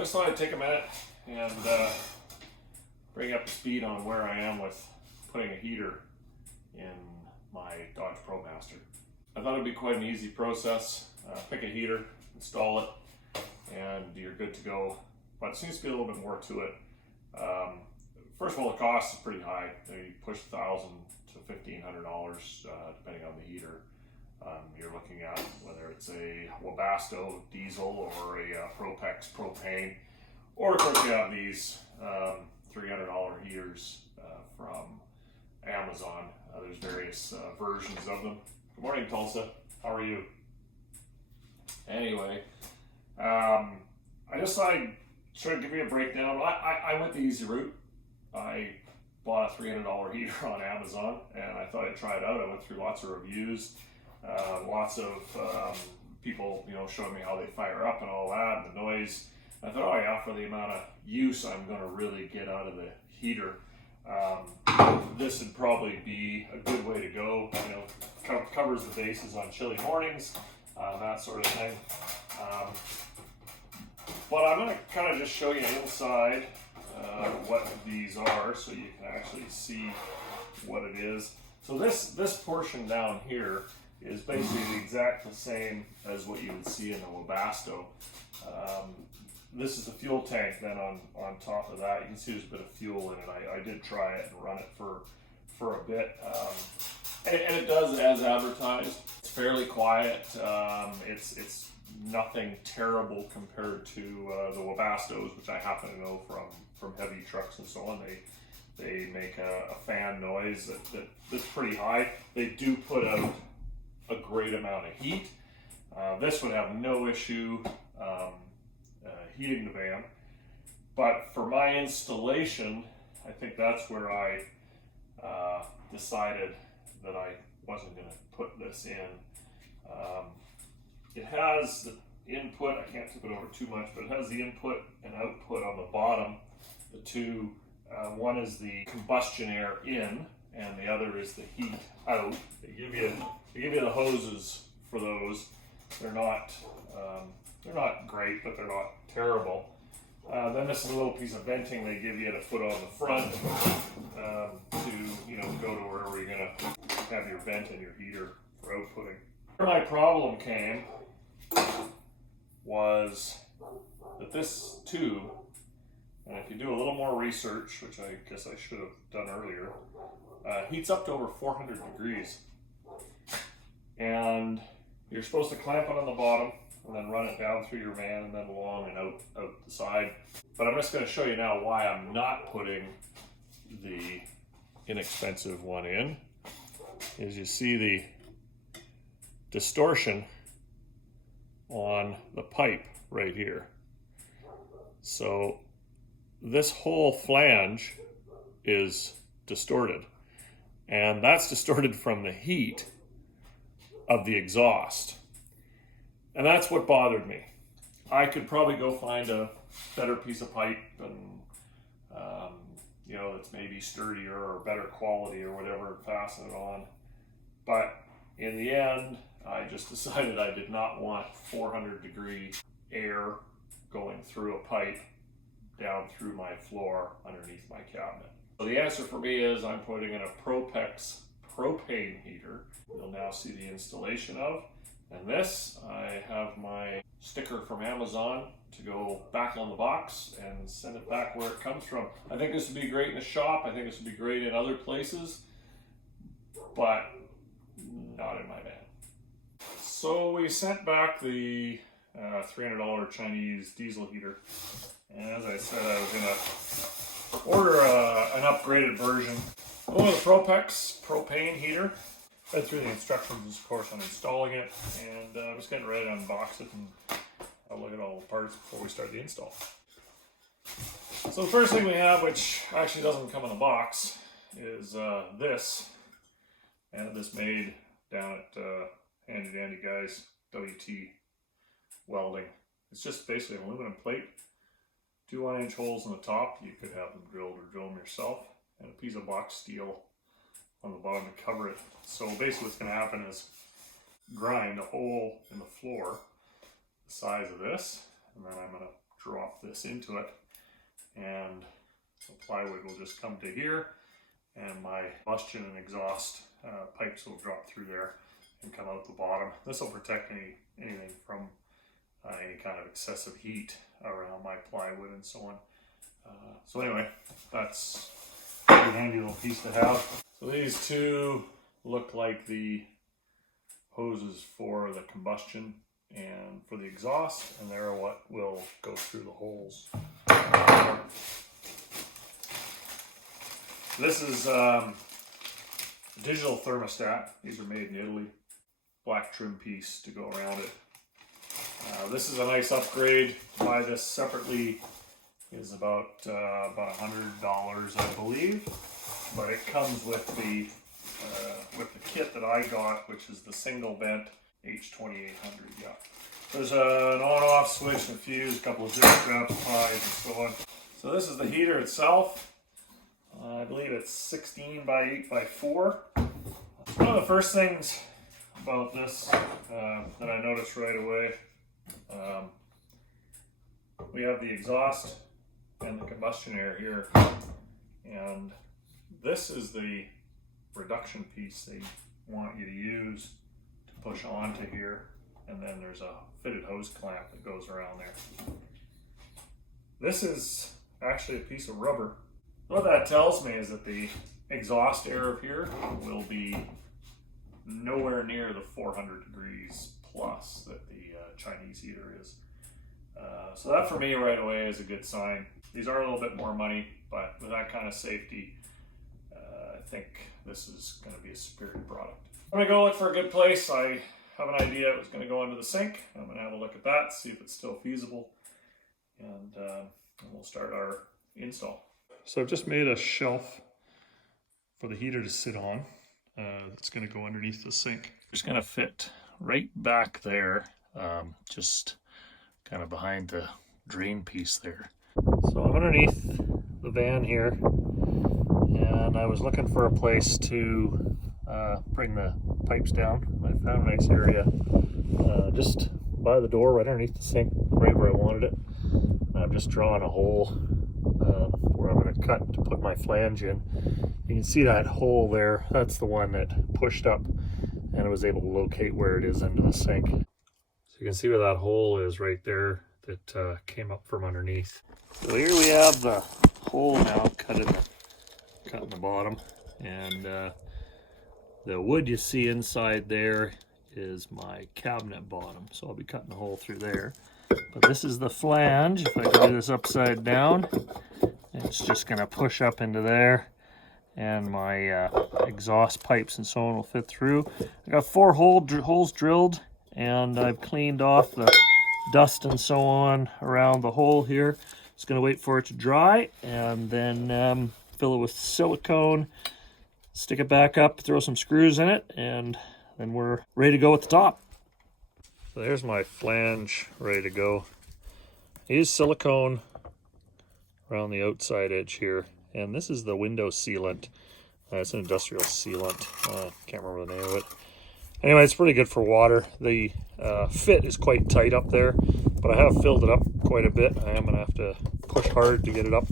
I just thought I'd take a minute and bring up the speed on where I am with putting a heater in my Dodge ProMaster. I thought it'd be quite an easy process. Pick a heater, install it, and you're good to go. But it seems to be a little bit more to it. First of all, the cost is pretty high. You push $1,000 to $1,500 depending on the heater. You're looking at whether it's a Webasto diesel or a Propex Propane, or of course you have these $300 heaters from Amazon. There's various versions of them. Good morning, Tulsa. How are you? Anyway, I just thought I'd sort of give you a breakdown. I went the easy route. I bought a $300 heater on Amazon, and I thought I'd try it out. I went through lots of reviews. Lots of people, showed me how they fire up and all that, and the noise. I thought, oh yeah, for the amount of use I'm going to really get out of the heater, this would probably be a good way to go. Covers the bases on chilly mornings, that sort of thing. But I'm going to kind of just show you inside what these are, so you can actually see what it is. So this portion down here is basically exactly the same as what you would see in the Webasto. This is the fuel tank. Then on top of that, you can see there's a bit of fuel in it. I did try it and run it for a bit, and it does as advertised. It's fairly quiet. It's nothing terrible compared to the Webastos, which I happen to know from heavy trucks and so on. They make a fan noise that's pretty high. They do put out a great amount of heat. This would have no issue heating the van, but for my installation, I think that's where I decided that I wasn't going to put this in. It has the input, I can't tip it over too much, but it has the input and output on the bottom. The two, one is the combustion air in, and the other is the heat out. They give you the hoses for those. They're not great, but they're not terrible. Then this is a little piece of venting they give you to put on the front to go to wherever you're gonna have your vent and your heater for outputting. Where my problem came was that this tube, and if you do a little more research, which I guess I should have done earlier, heats up to over 400 degrees. And you're supposed to clamp it on the bottom and then run it down through your van and then along and out the side. But I'm just going to show you now why I'm not putting the inexpensive one in. Is you see the distortion on the pipe right here. So this whole flange is distorted, and that's distorted from the heat of the exhaust, and that's what bothered me. I could probably go find a better piece of pipe and that's maybe sturdier or better quality or whatever, and fasten it on, but in the end I just decided I did not want 400 degree air going through a pipe down through my floor underneath my cabinet. So the answer for me is I'm putting in a Propex Propane heater. You'll now see the installation of. And this, I have my sticker from Amazon to go back on the box and send it back where it comes from. I think this would be great in a shop. I think this would be great in other places, but not in my van. So we sent back the $300 Chinese diesel heater. And as I said, I was going to order an upgraded version. Oh, the Propex Propane heater. Read through the instructions, of course, on installing it, and I was getting ready to unbox it and I'll look at all the parts before we start the install. So the first thing we have, which actually doesn't come in a box, is this. And this made down at Handy Dandy Guys WT Welding. It's just basically an aluminum plate, 2 1-inch holes in the top. You could have them drilled or drill them yourself, and a piece of box steel on the bottom to cover it. So basically what's going to happen is grind a hole in the floor the size of this, and then I'm going to drop this into it, and the plywood will just come to here, and my combustion and exhaust pipes will drop through there and come out the bottom. This will protect anything from any kind of excessive heat around my plywood and so on. So anyway, that's a handy little piece to have. So these two look like the hoses for the combustion and for the exhaust, and they're what will go through the holes. This is a digital thermostat. These are made in Italy. Black trim piece to go around it. This is a nice upgrade. To buy this separately is about $100, I believe, but it comes with the kit that I got, which is the single vent H2800. Yeah, there's an on-off switch, and a fuse, a couple of zip straps, ties, and so on. So this is the heater itself. I believe it's 16 by 8 by 4. One of the first things about this that I noticed right away, we have the exhaust and the combustion air here, and this is the reduction piece they want you to use to push onto here, and then there's a fitted hose clamp that goes around there. This is actually a piece of rubber. What that tells me is that the exhaust air here will be nowhere near the 400 degrees plus that the Chinese heater is. So that for me right away is a good sign. These are a little bit more money, but with that kind of safety, I think this is going to be a superior product. I'm going to go look for a good place. I have an idea it was going to go into the sink. I'm going to have a look at that, see if it's still feasible, and we'll start our install. So I've just made a shelf for the heater to sit on. It's going to go underneath the sink. It's going to fit right back there, just kind of behind the drain piece there. So I'm underneath the van here, and I was looking for a place to bring the pipes down. I found a nice area just by the door, right underneath the sink, right where I wanted it. I've just drawn a hole where I'm going to cut to put my flange in. You can see that hole there. That's the one that pushed up, and I was able to locate where it is into the sink. So you can see where that hole is right there that came up from underneath. So here we have the hole now cut in the bottom, and the wood you see inside there is my cabinet bottom. So I'll be cutting a hole through there. But this is the flange. If I can do this upside down, it's just going to push up into there, and my exhaust pipes and so on will fit through. I got 4 holes drilled, and I've cleaned off the dust and so on around the hole here. Just going to wait for it to dry, and then fill it with silicone, stick it back up, throw some screws in it, and then we're ready to go at the top. So there's my flange ready to go. I use silicone around the outside edge here, and this is the window sealant. It's an industrial sealant. Can't remember the name of it. Anyway, it's pretty good for water. The fit is quite tight up there, but I have filled it up quite a bit. I am going to have to push hard to get it up,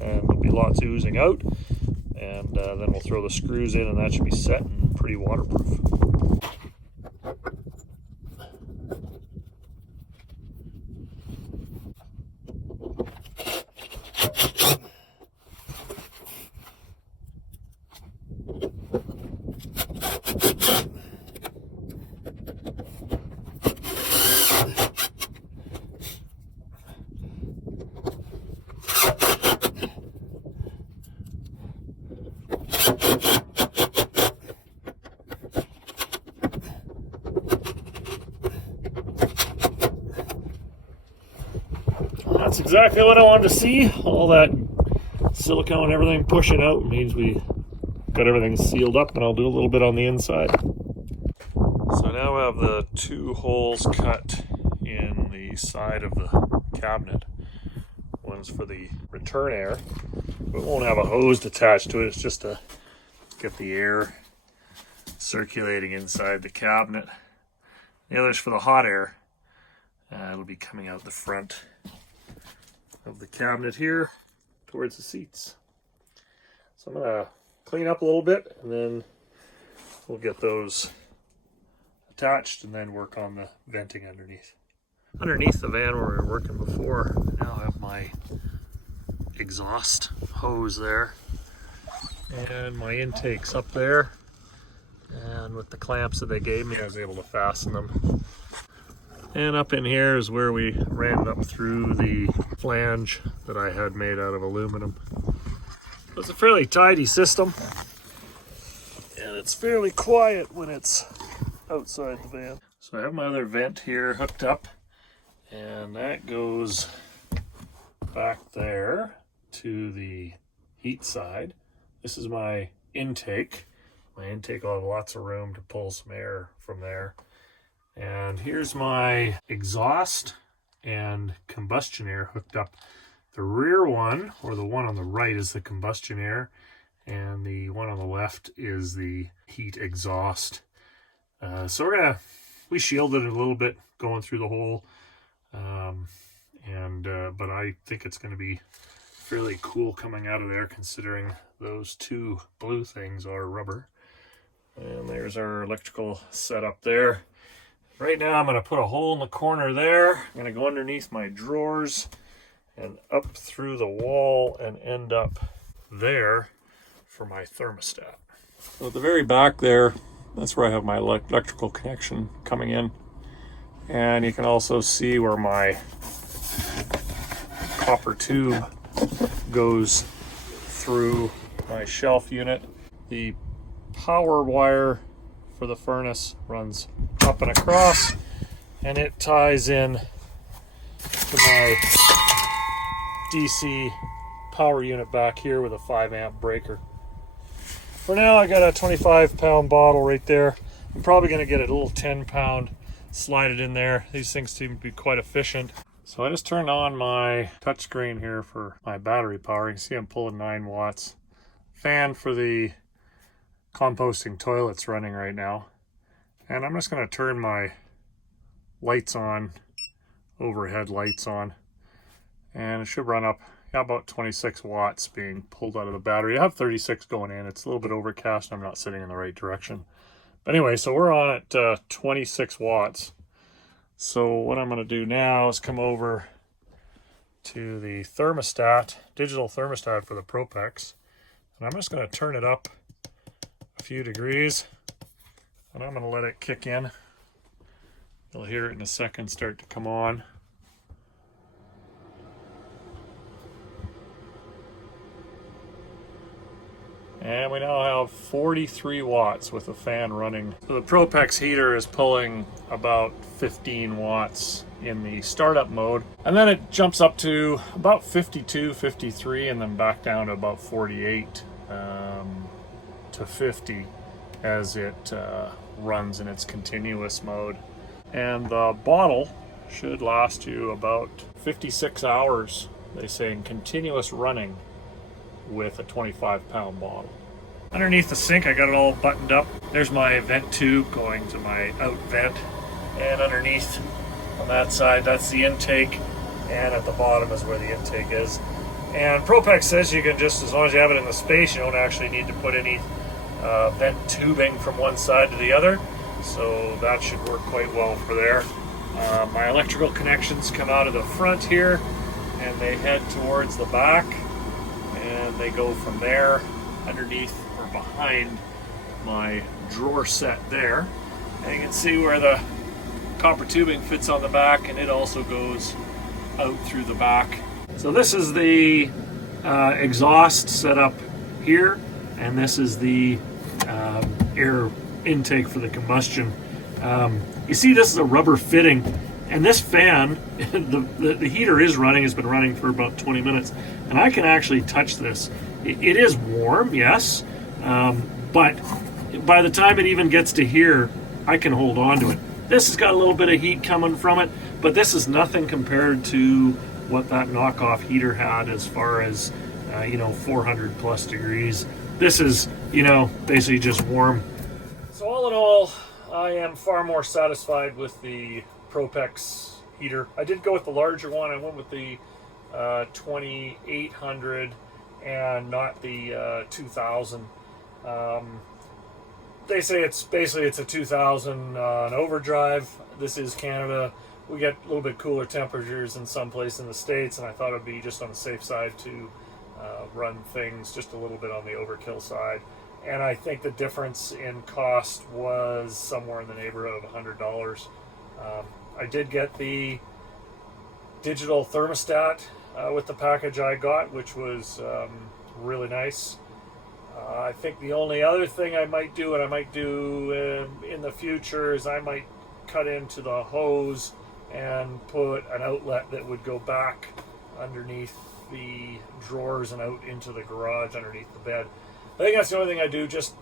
and there'll be lots oozing out. And then we'll throw the screws in, and that should be set and pretty waterproof. That's exactly what I wanted to see. All that silicone and everything pushing out means we got everything sealed up, and I'll do a little bit on the inside. So now I have the 2 holes cut in the side of the cabinet. One's for the return air. It won't have a hose attached to it. It's just to get the air circulating inside the cabinet. The other's for the hot air. It'll be coming out the front. of the cabinet here towards the seats. So I'm going to clean up a little bit, and then we'll get those attached and then work on the venting underneath. Underneath the van where we were working before, now I have my exhaust hose there, and my intakes up there, and with the clamps that they gave me I was able to fasten them. And up in here is where we ran it up through the flange that I had made out of aluminum. It's a fairly tidy system, and it's fairly quiet when it's outside the van. So I have my other vent here hooked up, and that goes back there to the heat side. This is my intake. My intake will have lots of room to pull some air from there. And here's my exhaust and combustion air hooked up. The rear one, or the one on the right, is the combustion air, and the one on the left is the heat exhaust. So we shielded it a little bit going through the hole, but I think it's going to be fairly cool coming out of there, considering those two blue things are rubber. And there's our electrical setup there. Right now I'm going to put a hole in the corner there. I'm going to go underneath my drawers and up through the wall and end up there for my thermostat. So at the very back there, that's where I have my electrical connection coming in. And you can also see where my copper tube goes through my shelf unit. The power wire for the furnace runs up and across, and it ties in to my DC power unit back here with a 5-amp breaker. For now, I got a 25-pound bottle right there. I'm probably going to get a little 10-pound, slide it in there. These things seem to be quite efficient. So I just turned on my touchscreen here for my battery power. You can see I'm pulling 9 watts. Fan for the composting toilet's running right now. And I'm just going to turn my lights on, overhead lights on. And it should run up about 26 watts being pulled out of the battery. I have 36 going in. It's a little bit overcast and I'm not sitting in the right direction. But anyway, so we're on at 26 watts. So what I'm going to do now is come over to the thermostat, digital thermostat for the Propex. And I'm just going to turn it up a few degrees. And I'm going to let it kick in. You'll hear it in a second start to come on. And we now have 43 watts with the fan running. So the Propex heater is pulling about 15 watts in the startup mode. And then it jumps up to about 52, 53, and then back down to about 48 to 50 as it runs in its continuous mode. And the bottle should last you about 56 hours, they say, in continuous running with a 25-pound bottle. Underneath the sink, I got it all buttoned up. There's my vent tube going to my out vent. And underneath on that side, that's the intake. And at the bottom is where the intake is. And Propex says you can just, as long as you have it in the space, you don't actually need to put any vent tubing from one side to the other. So that should work quite well for there. My electrical connections come out of the front here and they head towards the back. And they go from there underneath or behind my drawer set there. And you can see where the copper tubing fits on the back, and it also goes out through the back. So this is the exhaust set up here, and this is the air intake for the combustion. You see this is a rubber fitting, and this fan, the heater is running, has been running for about 20 minutes, and I can actually touch this. It is warm, yes, but by the time it even gets to here, I can hold on to it. This has got a little bit of heat coming from it, but this is nothing compared to what that knockoff heater had as far as, 400 plus degrees. This is, basically just warm. So all in all, I am far more satisfied with the Propex heater. I did go with the larger one. I went with the 2800 and not the 2000. They say it's a 2000 on overdrive. This is Canada. We get a little bit cooler temperatures in some place in the States, and I thought it would be just on the safe side to run things just a little bit on the overkill side. And I think the difference in cost was somewhere in the neighborhood of $100. I did get the digital thermostat with the package I got, which was really nice. I think the only other thing I might do, and I might do in the future, is I might cut into the hose and put an outlet that would go back underneath the drawers and out into the garage underneath the bed. I think that's the only thing I do, just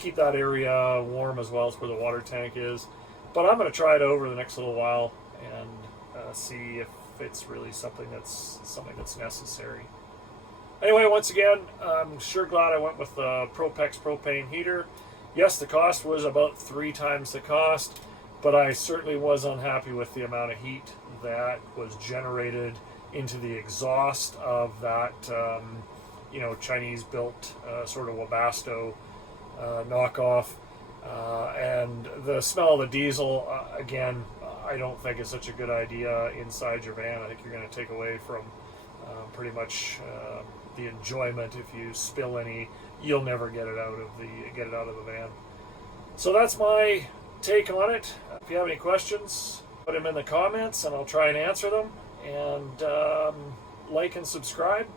keep that area warm as well as where the water tank is. But I'm going to try it over the next little while and see if it's really something that's necessary. Anyway, once again, I'm sure glad I went with the Propex Propane heater. Yes, the cost was about 3 times the cost, but I certainly was unhappy with the amount of heat that was generated into the exhaust of that, Chinese-built sort of Webasto knockoff. And the smell of the diesel, again, I don't think is such a good idea inside your van. I think you're going to take away from pretty much the enjoyment. If you spill any, you'll never get it out of the van. So that's my take on it. If you have any questions, put them in the comments and I'll try and answer them. And like and subscribe,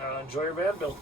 and enjoy your van build.